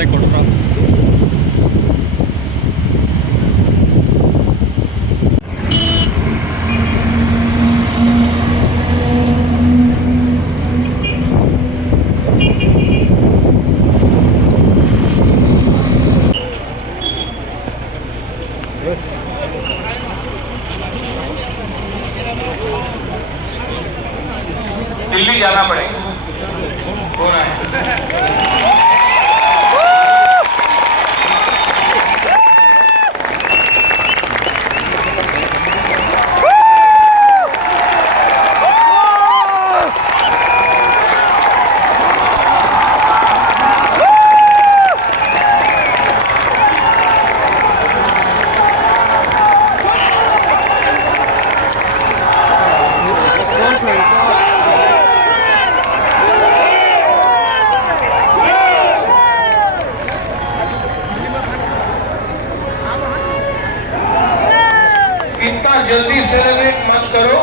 tay ಕೊಡ್ರ Delhi जाना पड़ेगा। इतना जल्दी सेलिब्रेट मत करो।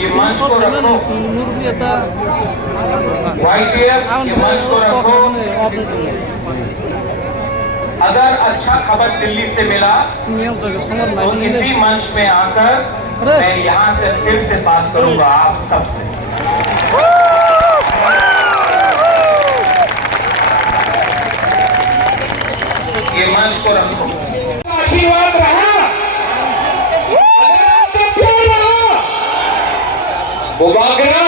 ये मंच को रखो, ये मंच को रखो। अगर अच्छा खबर दिल्ली से मिला तो इसी मंच में आकर मैं यहाँ से फिर से बात करूंगा आप सबसे। ये मंच को रखो। आशीर्वाद रहा, अगर आपका प्यार रहा, वो वागना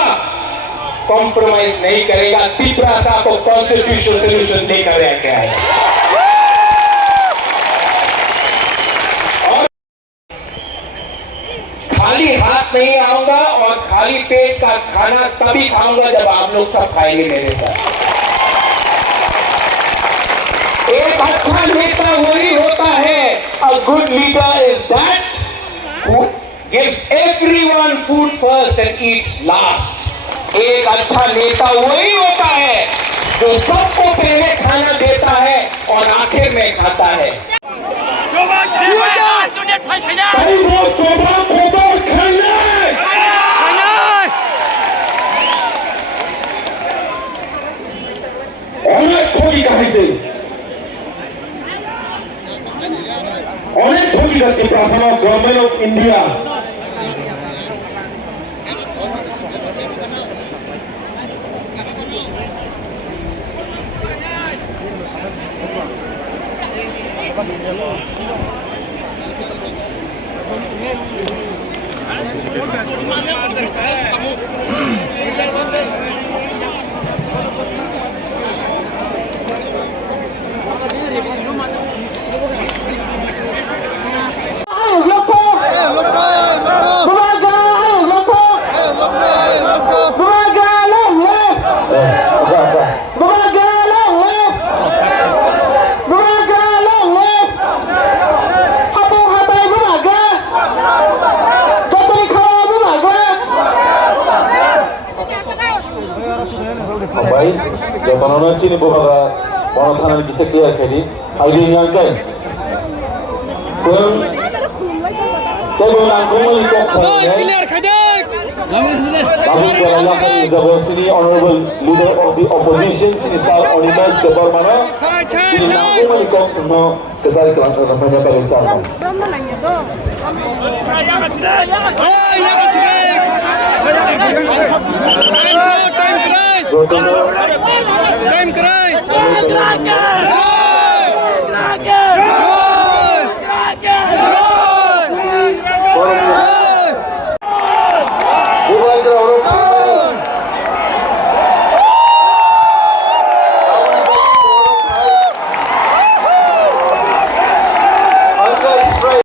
कॉम्प्रोमाइज नहीं करेगा। त्रिपुरा को कॉन्स्टिट्यूशनल सोल्यूशन देकर रह गया है। और खाली हाथ नहीं आऊंगा और खाली पेट का खाना तभी खाऊंगा जब आप लोग सब खाएंगे मेरे साथ। एक अच्छा नेता वही होता है, a good leader is that who gives everyone food first and eats last. एक अच्छा नेता वही होता है जो सबको पहले खाना देता है और आखिर में खाता है। অনেক ঠকি যাচ্ছে প্রাসাদ government of India. Baik, jangan nonton sini bukan orang sana bisa dia kali. Hari ini yang kan, saya bilang kamu ikut saya. Kami berlaku di bawah sini honorable leader of the opposition Sisal Onimas Deparmana. Ini kamu ikut semua kesal kelas kampanye barisan. Go to